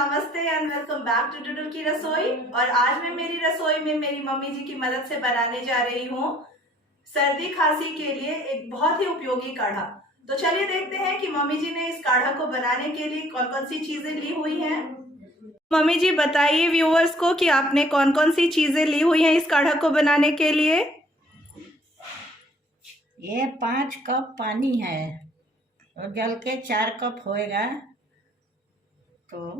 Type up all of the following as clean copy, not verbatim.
नमस्ते and welcome back to डुडुल की रसोई। और आज मैं मेरी रसोई में मेरी मम्मी जी की मदद से बनाने जा रही हूँ सर्दी खांसी के लिए एक बहुत ही उपयोगी काढ़ा। तो चलिए देखते हैं कि मम्मी जी ने इस काढ़ा को बनाने के लिए कौन कौन सी चीजें ली हुई हैं। मम्मी जी बताइए व्यूअर्स को कि आपने कौन कौन सी चीजें ली हुई हैं इस काढ़ा को बनाने के लिए। ये 5 कप पानी है और जल के 4 कप होएगा तो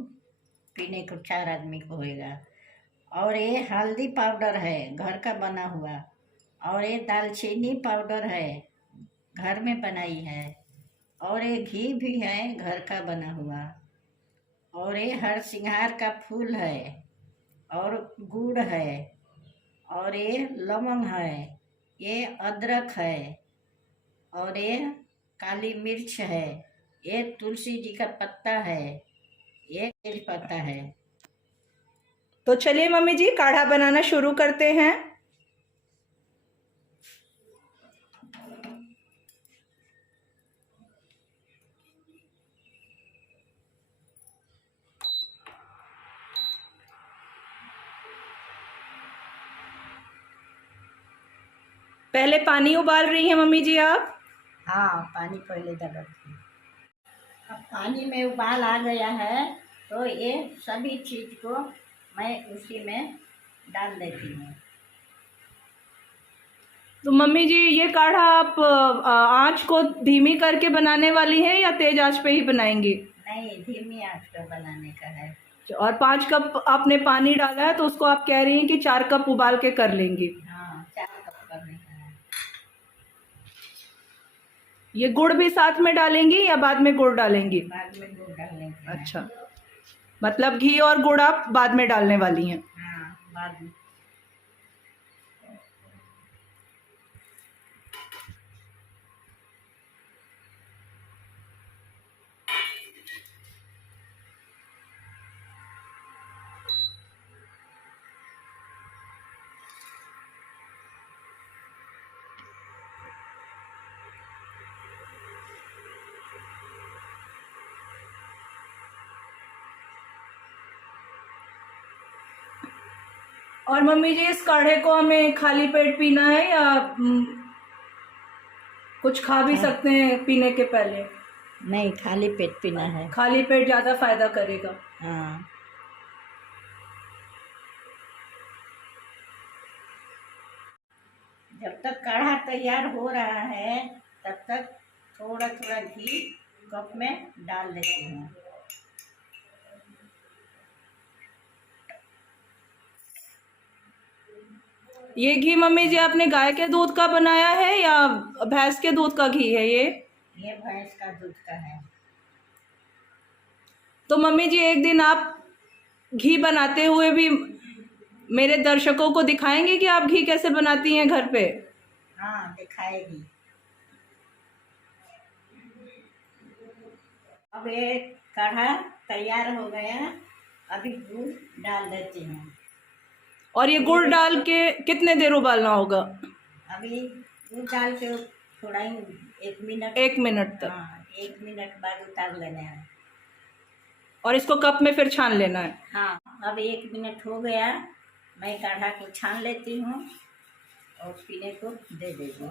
पीने को 4 आदमी को होएगा। और ये हल्दी पाउडर है घर का बना हुआ, और ये दालचीनी पाउडर है घर में बनाई है, और ये घी भी है घर का बना हुआ, और ये हरसिंगार का फूल है, और गुड़ है, और ये लवंग है, ये अदरक है, और ये काली मिर्च है, ये तुलसी जी का पत्ता है, ये तेज पत्ता है। तो चलिए मम्मी जी काढ़ा बनाना शुरू करते हैं। पहले पानी उबाल रही हैं मम्मी जी आप? हाँ, पानी पहले डाल थी। अब पानी में उबाल आ गया है तो ये सभी चीज़ को मैं उसी में डाल देती हूँ। तो मम्मी जी ये काढ़ा आप आँच को धीमी करके बनाने वाली हैं या तेज आंच पे ही बनाएंगी? नहीं, धीमी आंच पर बनाने का है। और 5 कप आपने पानी डाला है तो उसको आप कह रही हैं कि 4 कप उबाल के कर लेंगी। हाँ, 4 कप करने का है। ये गुड़ भी साथ में डालेंगी या बाद में गुड़ डालेंगी? बाद में गुड़ डालने का है। अच्छा, मतलब घी और गुड़ आप बाद में डालने वाली हैं। हाँ, बाद में। और मम्मी जी इस काढ़े को हमें खाली पेट पीना है या कुछ खा भी सकते हैं पीने के पहले? नहीं, खाली पेट पीना है। खाली पेट ज़्यादा फायदा करेगा। हाँ। जब तक काढ़ा तैयार हो रहा है तब तक थोड़ा थोड़ा घी कप में डाल देती हूँ। ये घी मम्मी जी आपने गाय के दूध का बनाया है या भैंस के दूध का घी है ये? ये भैंस का दूध का है। तो मम्मी जी एक दिन आप घी बनाते हुए भी मेरे दर्शकों को दिखाएंगे कि आप घी कैसे बनाती हैं घर पे? हाँ, दिखाएगी। अब ये काढ़ा तैयार हो गया, अभी गुड़ डाल देती हूँ। और ये गुड़ डाल के कितने देर उबालना होगा? अभी गुड़ डाल के थोड़ा ही 1 मिनट। 1 मिनट तक? हाँ, 1 मिनट बाद उतार लेना है। और इसको कप में फिर छान लेना है? हाँ, अब 1 मिनट हो गया, मैं काढ़ा को छान लेती हूँ और पीने को दे देगी।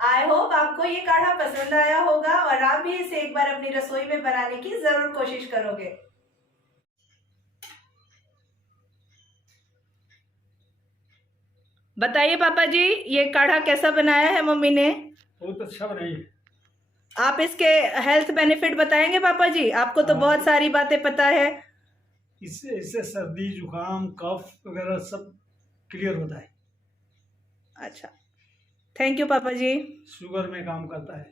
आई होप आपको ये काढ़ा पसंद आया होगा और आप भी इसे एक बार अपनी रसोई में बनाने की जरूर कोशिश करोगे। बताइए पापा जी, ये काढ़ा कैसा बनाया है मम्मी ने? बहुत अच्छा बनाई है। आप इसके हेल्थ बेनिफिट बताएंगे पापा जी? आपको तो हाँ। बहुत सारी बातें पता है। इससे सर्दी जुकाम कफ वगैरह सब क्लियर होता है। अच्छा, थैंक यू पापा जी। शुगर में काम करता है।